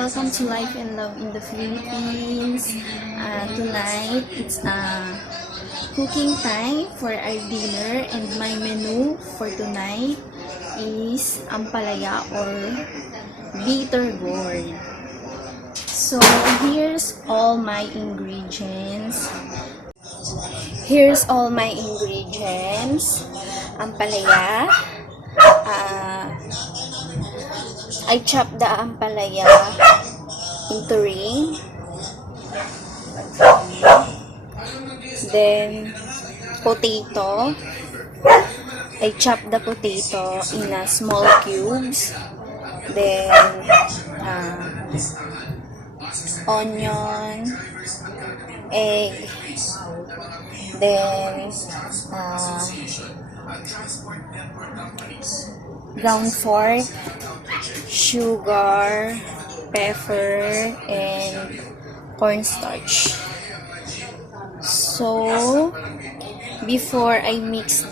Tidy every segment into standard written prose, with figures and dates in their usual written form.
welcome to Life and Love in the Philippines. Tonight, it's cooking time for our dinner, and my menu for tonight is Ampalaya or bitter gourd. So, here's all my ingredients. Ampalaya. I chop the ampalaya into ring. Then, potato. I chop the potato in a small cubes. Then, onion, egg, then, ground pork, sugar, pepper, and cornstarch. So, before I mix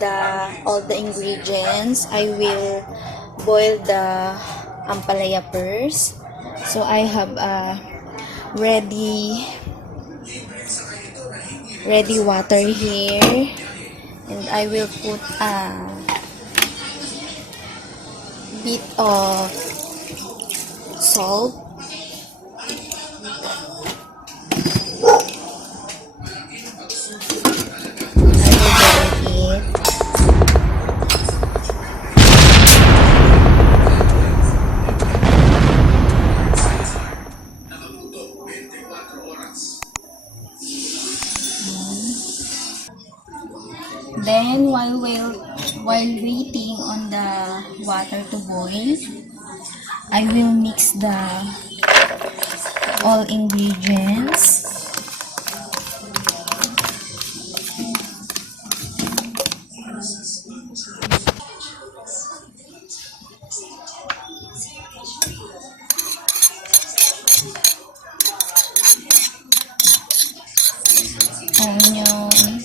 all the ingredients, I will boil the ampalaya first. So, I have a ready water here, and I will put a bit of salt. Then, while waiting on the water to boil, I will mix all ingredients. Onion,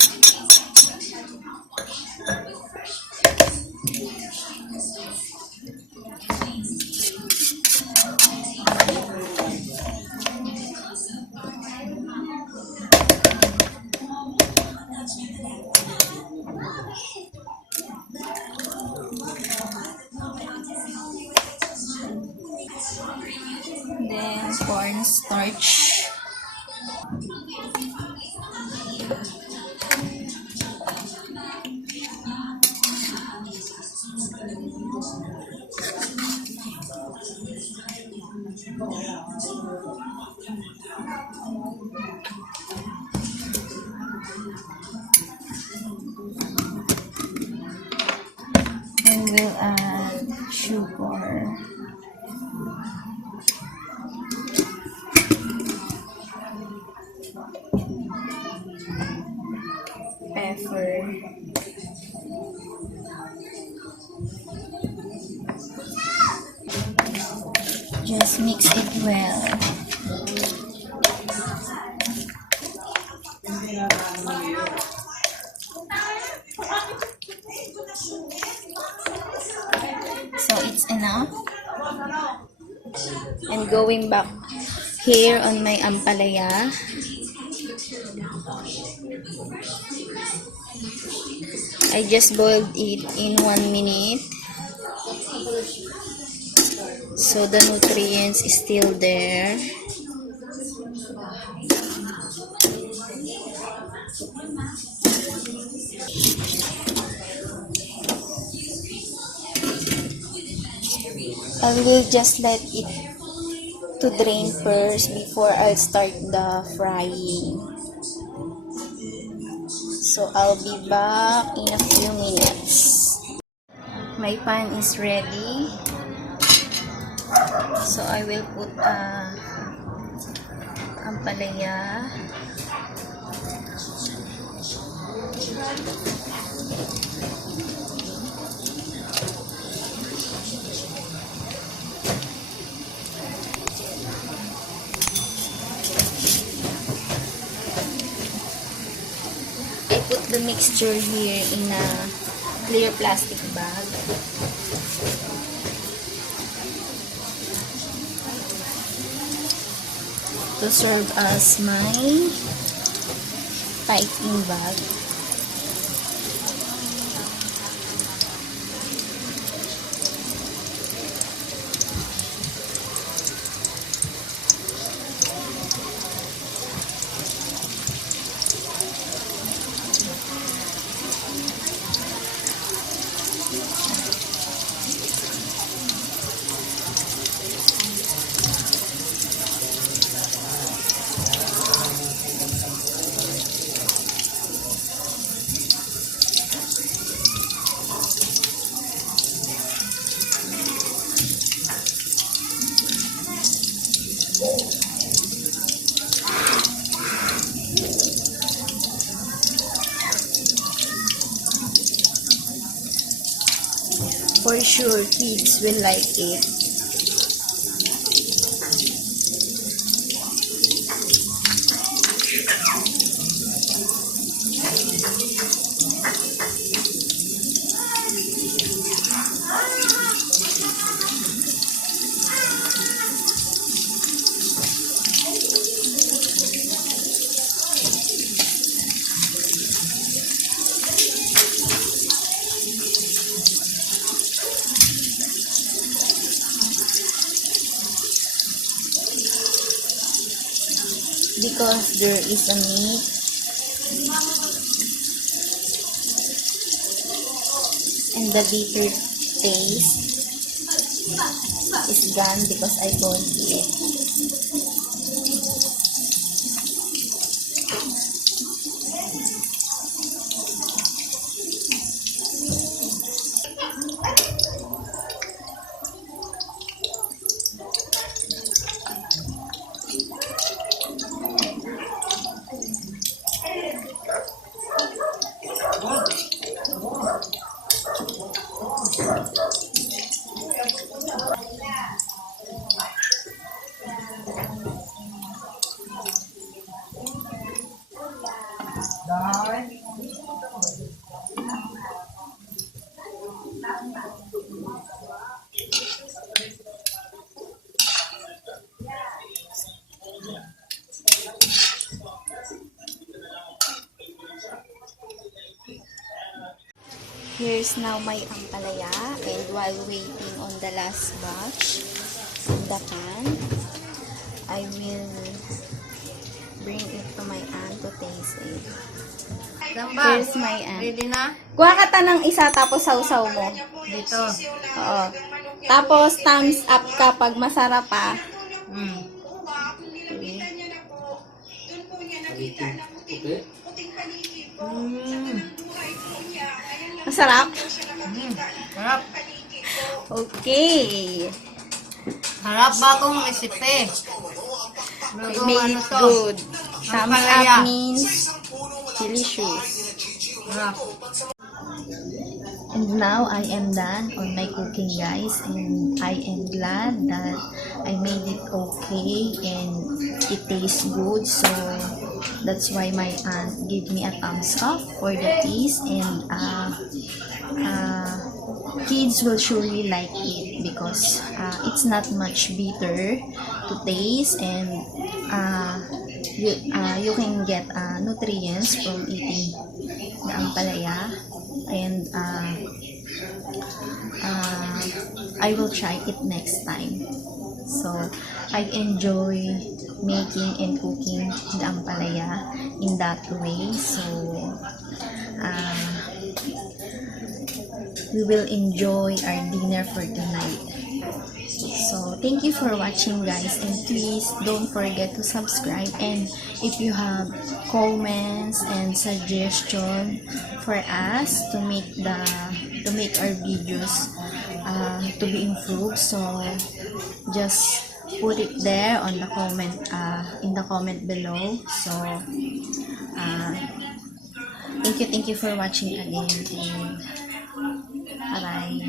then cornstarch. Then we'll add sugar, pepper, just mix it well. So it's enough. And going back here on my ampalaya, I just boiled it in 1 minute, so the nutrients is still there. I will just let it to drain first before I'll start the frying. So I'll be back in a few minutes. My pan is ready. So I will put ampalaya. I put the mixture here in a clear plastic bag. to serve as my piping bag. For sure, kids will like it. Because there is a meat and the bitter taste is gone because I boiled it. Here's now my ampalaya, and while waiting on the last batch in the pan, I will bring it to my aunt to taste it. Here's my aunt. Ready na? Kuha ka ta ng isa tapos sausaw mo. Dito. Oo. Tapos thumbs up kapag masarap pa. Masarap? Sarap. Okay. Harap bagong recipe. We made it good. Thumbs Ampalaya. up means delicious. Harap. And now I am done on my cooking, guys, and I am glad that I made it okay and it tastes good. So that's why my aunt gave me a thumbs up for the taste, and kids will surely like it because it's not much bitter to taste, and you can get nutrients from eating the ampalaya. And I will try it next time. So I enjoy making and cooking the ampalaya in that way. So we will enjoy our dinner for tonight. So thank you for watching, guys, and please don't forget to subscribe, and if you have comments and suggestion for us to make our videos to be improved, so just put it there on the comment in the comment below. So thank you for watching again, and bye bye.